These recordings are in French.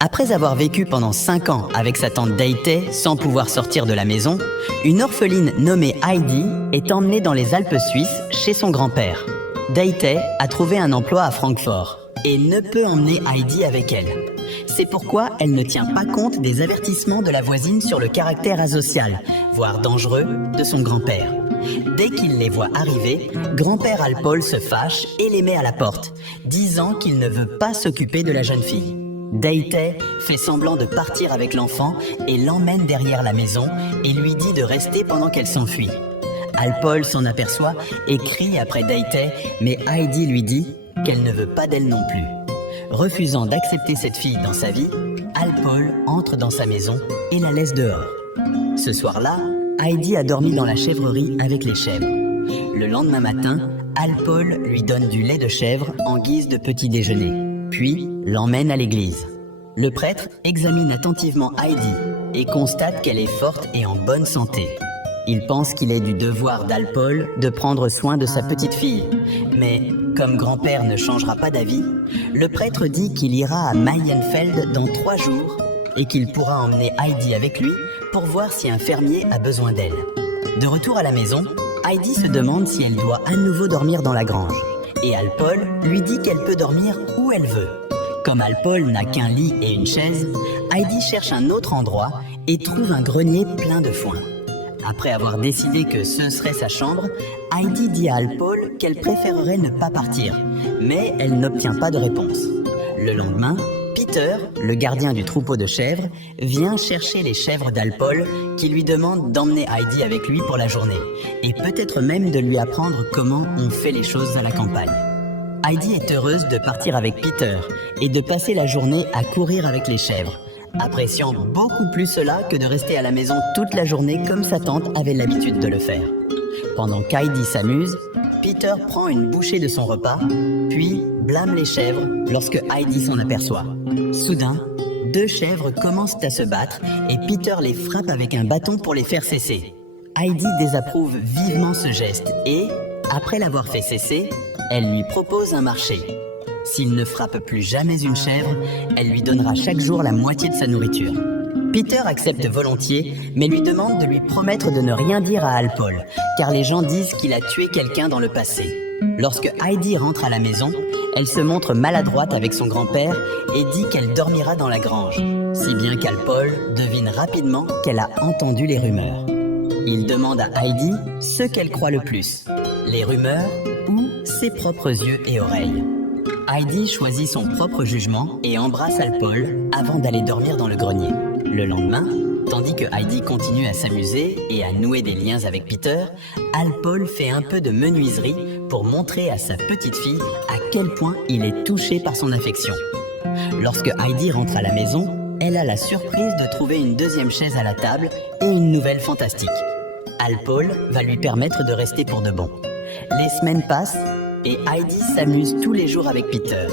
Après avoir vécu pendant 5 ans avec sa tante Daythe sans pouvoir sortir de la maison, une orpheline nommée Heidi est emmenée dans les Alpes suisses chez son grand-père. Daythe a trouvé un emploi à Francfort et ne peut emmener Heidi avec elle. C'est pourquoi elle ne tient pas compte des avertissements de la voisine sur le caractère asocial, voire dangereux, de son grand-père. Dès qu'il les voit arriver, grand-père Alpol se fâche et les met à la porte, disant qu'il ne veut pas s'occuper de la jeune fille. Daythe fait semblant de partir avec l'enfant et l'emmène derrière la maison et lui dit de rester pendant qu'elle s'enfuit. Alpol s'en aperçoit et crie après Daythe, mais Heidi lui dit qu'elle ne veut pas d'elle non plus. Refusant d'accepter cette fille dans sa vie, Alpol entre dans sa maison et la laisse dehors. Ce soir-là, Heidi a dormi dans la chèvrerie avec les chèvres. Le lendemain matin, Alpol lui donne du lait de chèvre en guise de petit déjeuner, puis l'emmène à l'église. Le prêtre examine attentivement Heidi et constate qu'elle est forte et en bonne santé. Il pense qu'il est du devoir d'Alpol de prendre soin de sa petite fille. Mais comme grand-père ne changera pas d'avis, le prêtre dit qu'il ira à Mayenfeld dans 3 jours et qu'il pourra emmener Heidi avec lui pour voir si un fermier a besoin d'elle. De retour à la maison, Heidi se demande si elle doit à nouveau dormir dans la grange. Et Alpol lui dit qu'elle peut dormir où elle veut. Comme Alpol n'a qu'un lit et une chaise, Heidi cherche un autre endroit et trouve un grenier plein de foin. Après avoir décidé que ce serait sa chambre, Heidi dit à Alpol qu'elle préférerait ne pas partir, mais elle n'obtient pas de réponse. Le lendemain, Peter, le gardien du troupeau de chèvres, vient chercher les chèvres d'Alpol qui lui demandent d'emmener Heidi avec lui pour la journée et peut-être même de lui apprendre comment on fait les choses à la campagne. Heidi est heureuse de partir avec Peter et de passer la journée à courir avec les chèvres, appréciant beaucoup plus cela que de rester à la maison toute la journée comme sa tante avait l'habitude de le faire. Pendant qu'Heidi s'amuse, Peter prend une bouchée de son repas, puis blâme les chèvres lorsque Heidi s'en aperçoit. Soudain, 2 chèvres commencent à se battre et Peter les frappe avec un bâton pour les faire cesser. Heidi désapprouve vivement ce geste et, après l'avoir fait cesser, elle lui propose un marché. S'il ne frappe plus jamais une chèvre, elle lui donnera chaque jour la moitié de sa nourriture. Peter accepte volontiers, mais lui demande de lui promettre de ne rien dire à Alpol, car les gens disent qu'il a tué quelqu'un dans le passé. Lorsque Heidi rentre à la maison, elle se montre maladroite avec son grand-père et dit qu'elle dormira dans la grange, si bien qu'Alpol devine rapidement qu'elle a entendu les rumeurs. Il demande à Heidi ce qu'elle croit le plus, les rumeurs ou ses propres yeux et oreilles. Heidi choisit son propre jugement et embrasse Alpol avant d'aller dormir dans le grenier. Le lendemain, tandis que Heidi continue à s'amuser et à nouer des liens avec Peter, Alpol fait un peu de menuiserie pour montrer à sa petite fille à quel point il est touché par son affection. Lorsque Heidi rentre à la maison, elle a la surprise de trouver une 2e chaise à la table et une nouvelle fantastique. Alpol va lui permettre de rester pour de bon. Les semaines passent et Heidi s'amuse tous les jours avec Peter.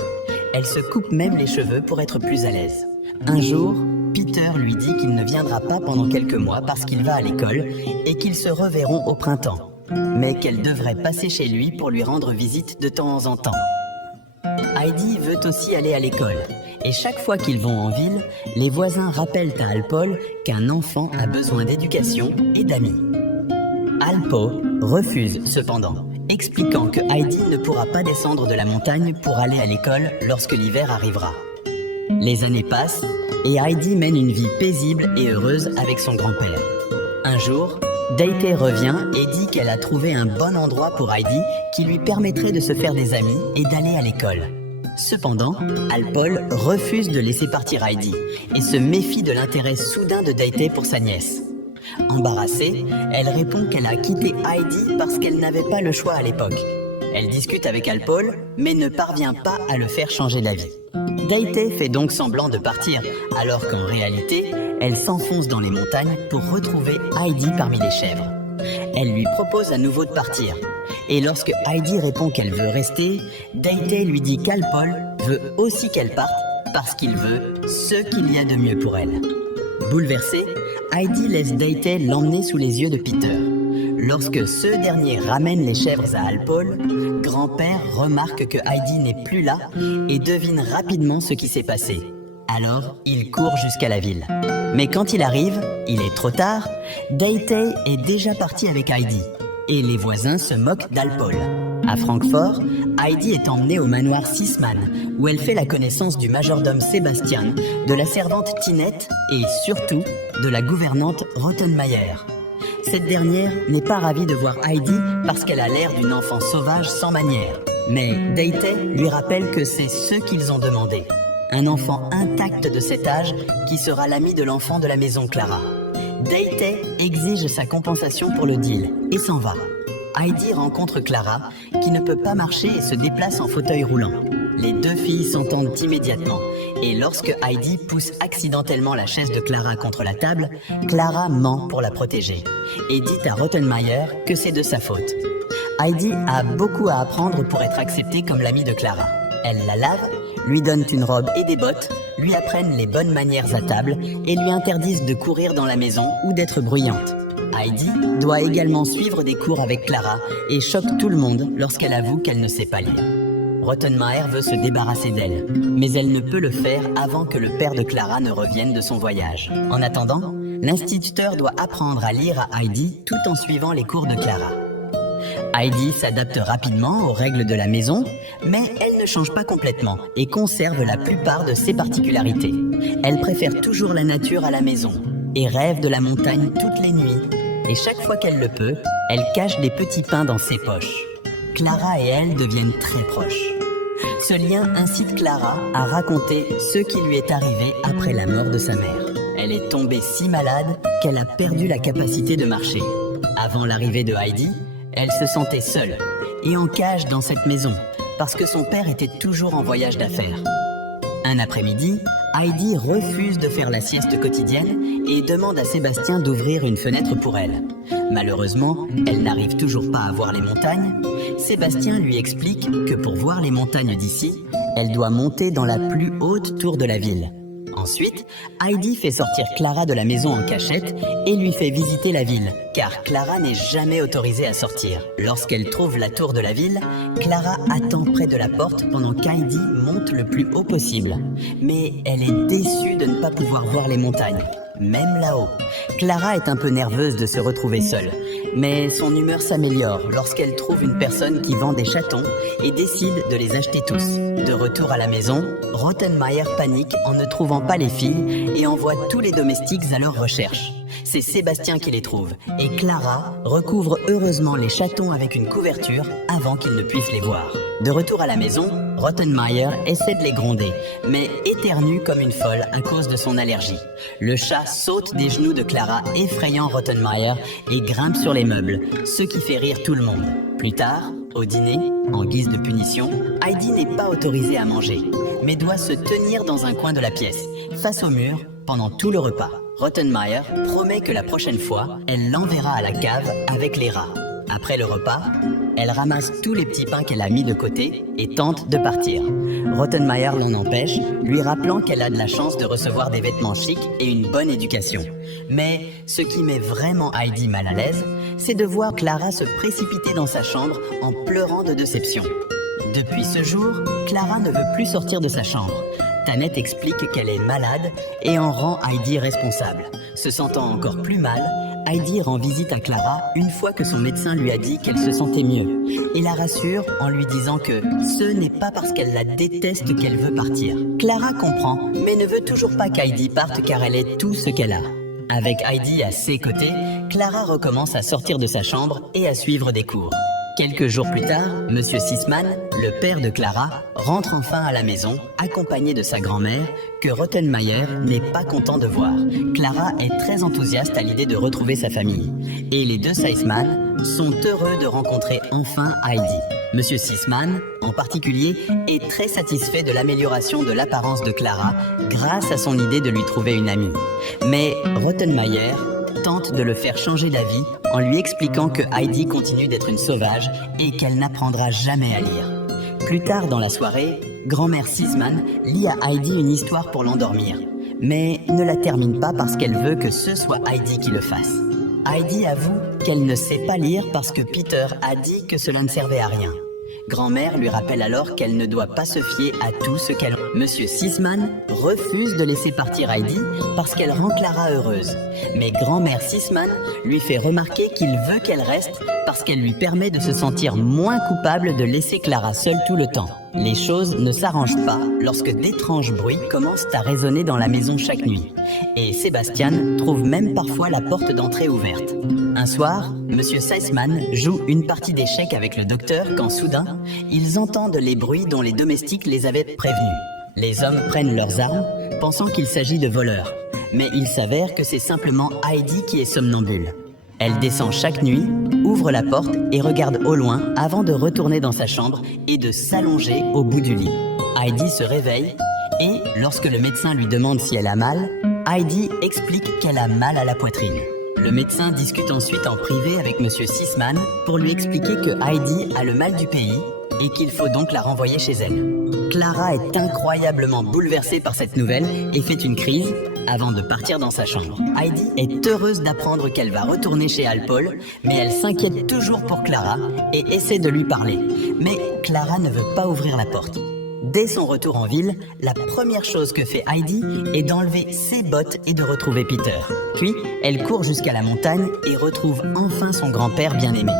Elle se coupe même les cheveux pour être plus à l'aise. Un jour, Peter lui dit qu'il ne viendra pas pendant quelques mois parce qu'il va à l'école et qu'ils se reverront au printemps, mais qu'elle devrait passer chez lui pour lui rendre visite de temps en temps. Heidi veut aussi aller à l'école et chaque fois qu'ils vont en ville, les voisins rappellent à Alpol qu'un enfant a besoin d'éducation et d'amis. Alpol refuse cependant, expliquant que Heidi ne pourra pas descendre de la montagne pour aller à l'école lorsque l'hiver arrivera. Les années passent et Heidi mène une vie paisible et heureuse avec son grand-père. Un jour, Daythe revient et dit qu'elle a trouvé un bon endroit pour Heidi qui lui permettrait de se faire des amis et d'aller à l'école. Cependant, Alpol refuse de laisser partir Heidi et se méfie de l'intérêt soudain de Daythe pour sa nièce. Embarrassée, elle répond qu'elle a quitté Heidi parce qu'elle n'avait pas le choix à l'époque. Elle discute avec Alpol, mais ne parvient pas à le faire changer d'avis. Daythe fait donc semblant de partir, alors qu'en réalité, elle s'enfonce dans les montagnes pour retrouver Heidi parmi les chèvres. Elle lui propose à nouveau de partir. Et lorsque Heidi répond qu'elle veut rester, Daythe lui dit qu'Alpol veut aussi qu'elle parte parce qu'il veut ce qu'il y a de mieux pour elle. Bouleversée, Heidi laisse Daythe l'emmener sous les yeux de Peter. Lorsque ce dernier ramène les chèvres à Alpol, grand-père remarque que Heidi n'est plus là et devine rapidement ce qui s'est passé. Alors, il court jusqu'à la ville. Mais quand il arrive, il est trop tard, Day-Tay est déjà parti avec Heidi. Et les voisins se moquent d'Alpol. À Francfort, Heidi est emmenée au manoir Sisman, où elle fait la connaissance du majordome Sébastien, de la servante Tinette et surtout de la gouvernante Rottenmeier. Cette dernière n'est pas ravie de voir Heidi parce qu'elle a l'air d'une enfant sauvage sans manières. Mais Day-Tay lui rappelle que c'est ce qu'ils ont demandé. Un enfant intact de cet âge qui sera l'ami de l'enfant de la maison Clara. Day-Tay exige sa compensation pour le deal et s'en va. Heidi rencontre Clara, qui ne peut pas marcher et se déplace en fauteuil roulant. Les deux filles s'entendent immédiatement, et lorsque Heidi pousse accidentellement la chaise de Clara contre la table, Clara ment pour la protéger, et dit à Rottenmeier que c'est de sa faute. Heidi a beaucoup à apprendre pour être acceptée comme l'amie de Clara. Elle la lave, lui donne une robe et des bottes, lui apprennent les bonnes manières à table et lui interdisent de courir dans la maison ou d'être bruyante. Heidi doit également suivre des cours avec Clara et choque tout le monde lorsqu'elle avoue qu'elle ne sait pas lire. Rottenmeier veut se débarrasser d'elle, mais elle ne peut le faire avant que le père de Clara ne revienne de son voyage. En attendant, l'instituteur doit apprendre à lire à Heidi tout en suivant les cours de Clara. Heidi s'adapte rapidement aux règles de la maison, mais elle ne change pas complètement et conserve la plupart de ses particularités. Elle préfère toujours la nature à la maison et rêve de la montagne toutes les nuits. Et chaque fois qu'elle le peut, elle cache des petits pains dans ses poches. Clara et elle deviennent très proches. Ce lien incite Clara à raconter ce qui lui est arrivé après la mort de sa mère. Elle est tombée si malade qu'elle a perdu la capacité de marcher. Avant l'arrivée de Heidi, elle se sentait seule et en cage dans cette maison parce que son père était toujours en voyage d'affaires. Un après-midi, Heidi refuse de faire la sieste quotidienne et demande à Sébastien d'ouvrir une fenêtre pour elle. Malheureusement, elle n'arrive toujours pas à voir les montagnes. Sébastien lui explique que pour voir les montagnes d'ici, elle doit monter dans la plus haute tour de la ville. Ensuite, Heidi fait sortir Clara de la maison en cachette et lui fait visiter la ville, car Clara n'est jamais autorisée à sortir. Lorsqu'elle trouve la tour de la ville, Clara attend près de la porte pendant qu'Heidi monte le plus haut possible. Mais elle est déçue de ne pas pouvoir voir les montagnes, même là-haut. Clara est un peu nerveuse de se retrouver seule, mais son humeur s'améliore lorsqu'elle trouve une personne qui vend des chatons et décide de les acheter tous. De retour à la maison, Rottenmeier panique en ne trouvant pas les filles et envoie tous les domestiques à leur recherche. C'est Sébastien qui les trouve et Clara recouvre heureusement les chatons avec une couverture avant qu'ils ne puissent les voir. De retour à la maison, Rottenmeier essaie de les gronder, mais éternue comme une folle à cause de son allergie. Le chat saute des genoux de Clara, effrayant Rottenmeier, et grimpe sur les meubles, ce qui fait rire tout le monde. Plus tard, au dîner, en guise de punition, Heidi n'est pas autorisée à manger, mais doit se tenir dans un coin de la pièce, face au mur, pendant tout le repas. Rottenmeier promet que la prochaine fois, elle l'enverra à la cave avec les rats. Après le repas, elle ramasse tous les petits pains qu'elle a mis de côté et tente de partir. Rottenmeier l'en empêche, lui rappelant qu'elle a de la chance de recevoir des vêtements chics et une bonne éducation. Mais ce qui met vraiment Heidi mal à l'aise, c'est de voir Clara se précipiter dans sa chambre en pleurant de déception. Depuis ce jour, Clara ne veut plus sortir de sa chambre. Tanette explique qu'elle est malade et en rend Heidi responsable. Se sentant encore plus mal, Heidi rend visite à Clara une fois que son médecin lui a dit qu'elle se sentait mieux et la rassure en lui disant que ce n'est pas parce qu'elle la déteste qu'elle veut partir. Clara comprend, mais ne veut toujours pas qu'Heidi parte car elle est tout ce qu'elle a. Avec Heidi à ses côtés, Clara recommence à sortir de sa chambre et à suivre des cours. Quelques jours plus tard, Monsieur Sisman, le père de Clara, rentre enfin à la maison, accompagné de sa grand-mère, que Rottenmeier n'est pas content de voir. Clara est très enthousiaste à l'idée de retrouver sa famille. Et les deux Sisman sont heureux de rencontrer enfin Heidi. Monsieur Sisman, en particulier, est très satisfait de l'amélioration de l'apparence de Clara grâce à son idée de lui trouver une amie. Mais Rottenmeier tente de le faire changer d'avis en lui expliquant que Heidi continue d'être une sauvage et qu'elle n'apprendra jamais à lire. Plus tard dans la soirée, grand-mère Sisman lit à Heidi une histoire pour l'endormir, mais ne la termine pas parce qu'elle veut que ce soit Heidi qui le fasse. Heidi avoue qu'elle ne sait pas lire parce que Peter a dit que cela ne servait à rien. Grand-mère lui rappelle alors qu'elle ne doit pas se fier à tout ce qu'elle Monsieur Sisman refuse de laisser partir Heidi parce qu'elle rend Clara heureuse. Mais grand-mère Sisman lui fait remarquer qu'il veut qu'elle reste parce qu'elle lui permet de se sentir moins coupable de laisser Clara seule tout le temps. Les choses ne s'arrangent pas lorsque d'étranges bruits commencent à résonner dans la maison chaque nuit. Et Sébastien trouve même parfois la porte d'entrée ouverte. Un soir, Monsieur Sisman joue une partie d'échecs avec le docteur quand soudain, ils entendent les bruits dont les domestiques les avaient prévenus. Les hommes prennent leurs armes, pensant qu'il s'agit de voleurs. Mais il s'avère que c'est simplement Heidi qui est somnambule. Elle descend chaque nuit, ouvre la porte et regarde au loin avant de retourner dans sa chambre et de s'allonger au bout du lit. Heidi se réveille et, lorsque le médecin lui demande si elle a mal, Heidi explique qu'elle a mal à la poitrine. Le médecin discute ensuite en privé avec Monsieur Sisman pour lui expliquer que Heidi a le mal du pays et qu'il faut donc la renvoyer chez elle. Clara est incroyablement bouleversée par cette nouvelle et fait une crise avant de partir dans sa chambre. Heidi est heureuse d'apprendre qu'elle va retourner chez Alpol, mais elle s'inquiète toujours pour Clara et essaie de lui parler. Mais Clara ne veut pas ouvrir la porte. Dès son retour en ville, la première chose que fait Heidi est d'enlever ses bottes et de retrouver Peter. Puis, elle court jusqu'à la montagne et retrouve enfin son grand-père bien-aimé.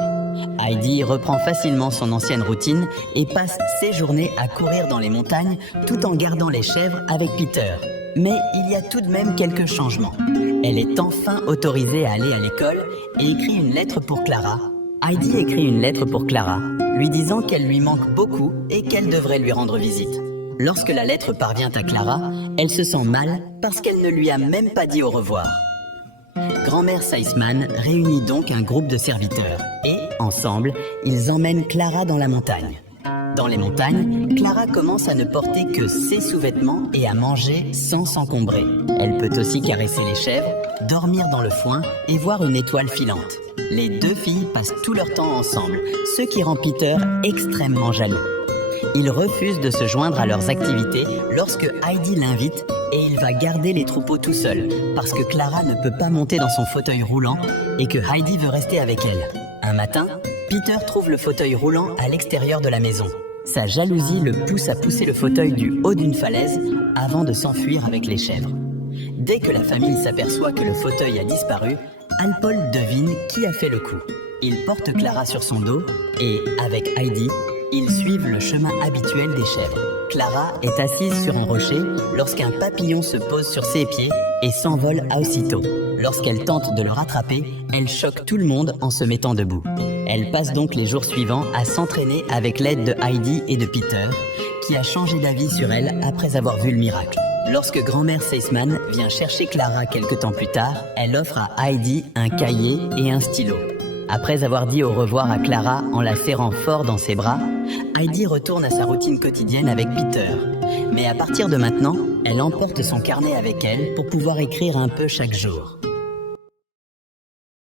Heidi reprend facilement son ancienne routine et passe ses journées à courir dans les montagnes tout en gardant les chèvres avec Peter. Mais il y a tout de même quelques changements. Elle est enfin autorisée à aller à l'école et écrit une lettre pour Clara. Heidi écrit une lettre pour Clara, lui disant qu'elle lui manque beaucoup et qu'elle devrait lui rendre visite. Lorsque la lettre parvient à Clara, elle se sent mal parce qu'elle ne lui a même pas dit au revoir. Grand-mère Sisman réunit donc un groupe de serviteurs et, ensemble, ils emmènent Clara dans la montagne. Dans les montagnes, Clara commence à ne porter que ses sous-vêtements et à manger sans s'encombrer. Elle peut aussi caresser les chèvres, dormir dans le foin et voir une étoile filante. Les deux filles passent tout leur temps ensemble, ce qui rend Peter extrêmement jaloux. Il refuse de se joindre à leurs activités lorsque Heidi l'invite et il va garder les troupeaux tout seul parce que Clara ne peut pas monter dans son fauteuil roulant et que Heidi veut rester avec elle. Un matin, Peter trouve le fauteuil roulant à l'extérieur de la maison. Sa jalousie le pousse à pousser le fauteuil du haut d'une falaise avant de s'enfuir avec les chèvres. Dès que la famille s'aperçoit que le fauteuil a disparu, Alpol devine qui a fait le coup. Il porte Clara sur son dos et, avec Heidi, ils suivent le chemin habituel des chèvres. Clara est assise sur un rocher lorsqu'un papillon se pose sur ses pieds et s'envole aussitôt. Lorsqu'elle tente de le rattraper, elle choque tout le monde en se mettant debout. Elle passe donc les jours suivants à s'entraîner avec l'aide de Heidi et de Peter, qui a changé d'avis sur elle après avoir vu le miracle. Lorsque grand-mère Sisman vient chercher Clara quelque temps plus tard, elle offre à Heidi un cahier et un stylo. Après avoir dit au revoir à Clara en la serrant fort dans ses bras, Heidi retourne à sa routine quotidienne avec Peter. Mais à partir de maintenant, elle emporte son carnet avec elle pour pouvoir écrire un peu chaque jour.